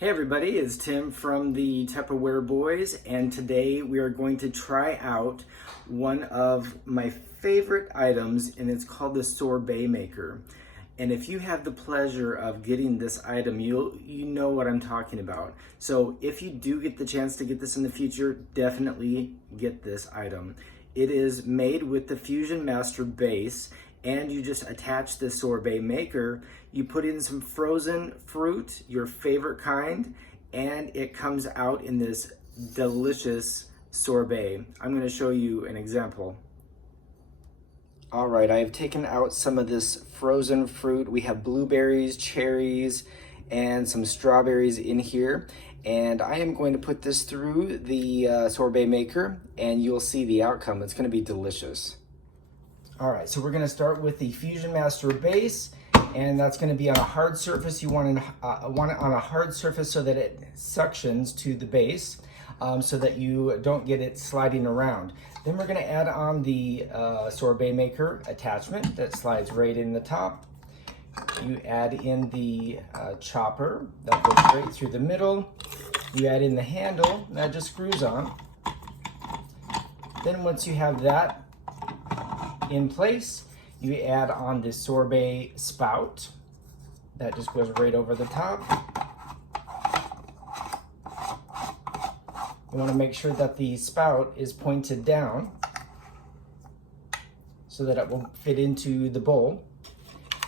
Hey everybody, it's Tim from the Tupperware Boys, and today we are going to try out one of my favorite items, and it's called the Sorbet Maker. And if you have the pleasure of getting this item, you know what I'm talking about. So if you do get the chance to get this in the future, definitely get this item. It is made with the Fusion Master base, and you just attach the sorbet maker. You put in some frozen fruit, your favorite kind, and it comes out in this delicious sorbet. I'm going to show you an example. All right, I have taken out some of this frozen fruit. We have blueberries, cherries, and some strawberries in here. And I am going to put this through the sorbet maker, and you'll see the outcome. It's going to be delicious. All right, so we're going to start with the Fusion Master base, and that's going to be on a hard surface. You want it on a hard surface so that it suctions to the base, so that you don't get it sliding around. Then we're going to add on the sorbet maker attachment that slides right in the top. You add in the chopper that goes right through the middle. You add in the handle, and that just screws on. Then once you have that in place, you add on the sorbet spout that just goes right over the top. You want to make sure that the spout is pointed down so that it will fit into the bowl.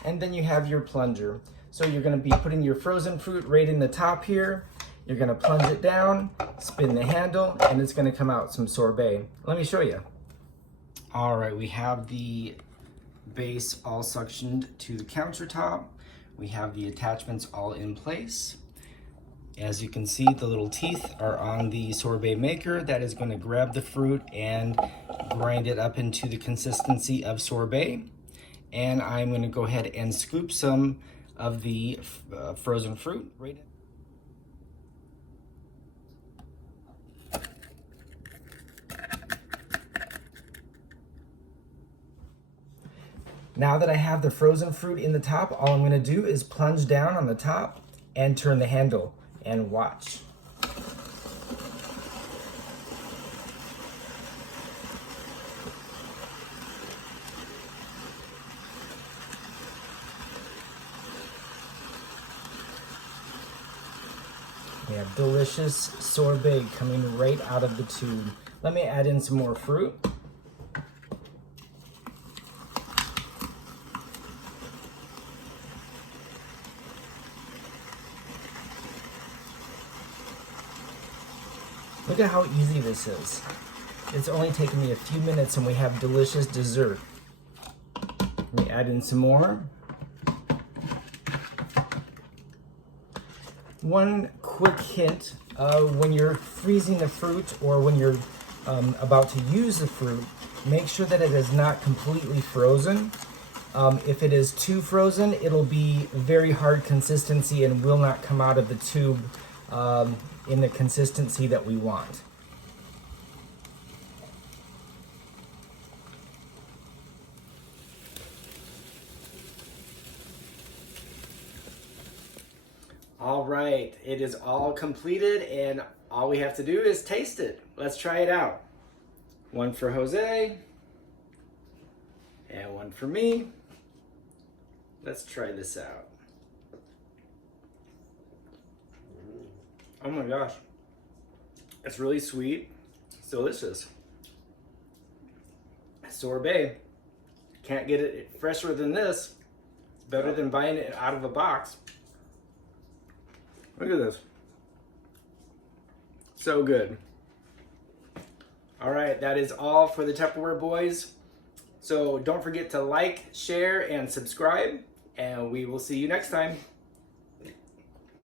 And then you have your plunger. So you're going to be putting your frozen fruit right in the top here. You're going to plunge it down, spin the handle, and it's going to come out some sorbet. Let me show you. All right, we have the base all suctioned to the countertop. We have the attachments all in place. As you can see, the little teeth are on the sorbet maker. That is going to grab the fruit and grind it up into the consistency of sorbet. And I'm going to go ahead and scoop some of the frozen fruit right in. Now that I have the frozen fruit in the top, all I'm going to do is plunge down on the top and turn the handle and watch. We have delicious sorbet coming right out of the tube. Let me add in some more fruit. Look at how easy this is. It's only taken me a few minutes and we have delicious dessert. Let me add in some more. One quick hint, when you're freezing the fruit or when you're about to use the fruit, make sure that it is not completely frozen. If it is too frozen, it'll be very hard consistency and will not come out of the tube in the consistency that we want. All right, it is all completed and all we have to do is taste it. Let's try it out. One for Jose and one for me. Let's try this out. Oh my gosh, it's really sweet, it's delicious. Sorbet, can't get it fresher than this. It's better than buying it out of a box. Look at this, so good. All right, that is all for the Tupperware Boys. So don't forget to like, share, and subscribe, and we will see you next time.